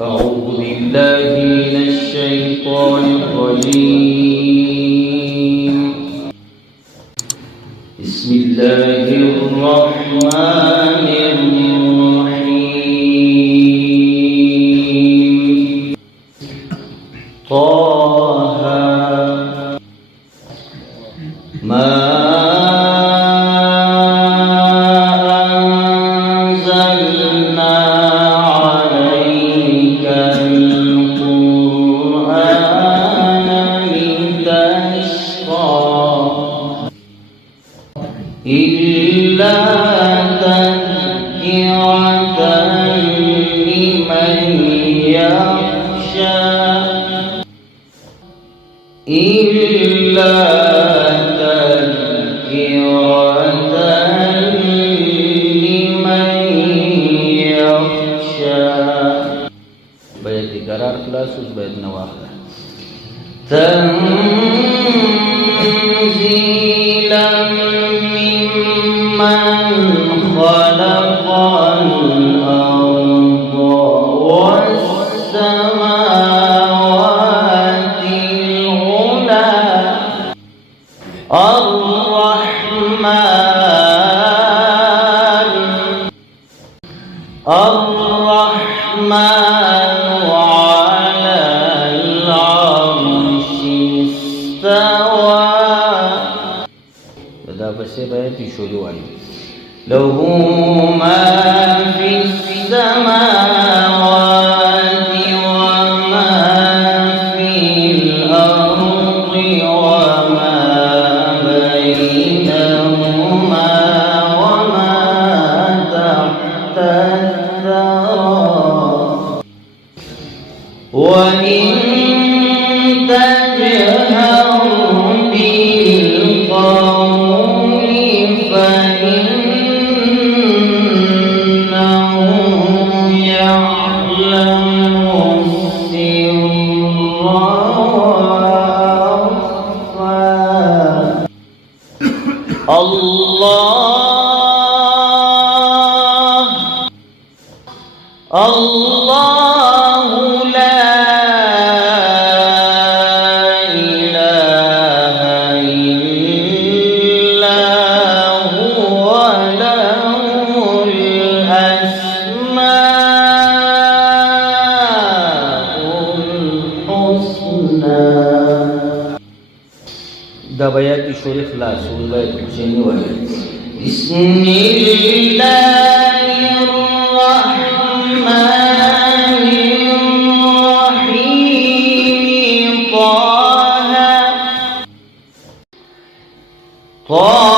أعوذ بالله من الشيطان الرجيم. بسم الله الرحمن الرحيم. طه ما أنزلنا عليك القرآن لتشقى إلا تذكرة لمن يخشى إلا تذكرة لمن يخشى. باید تکرار خلاص باید نواخله. تنزيلا ممن خلق الأرض والسماوات العلى الرحمن على العرش استوى. دا بسې باید شروع وي. له ما في السماوات وما في الأرض وما بينهما وما تحت الثرى. وإن تجهر بالقول فإنه يعلم السر وأخفى. الله لا إله إلا هو له الأسماء الحسنى. دا بیات شوری خلاص بیات حسینی وایي. بسم الله الرحمن الرحيم. طه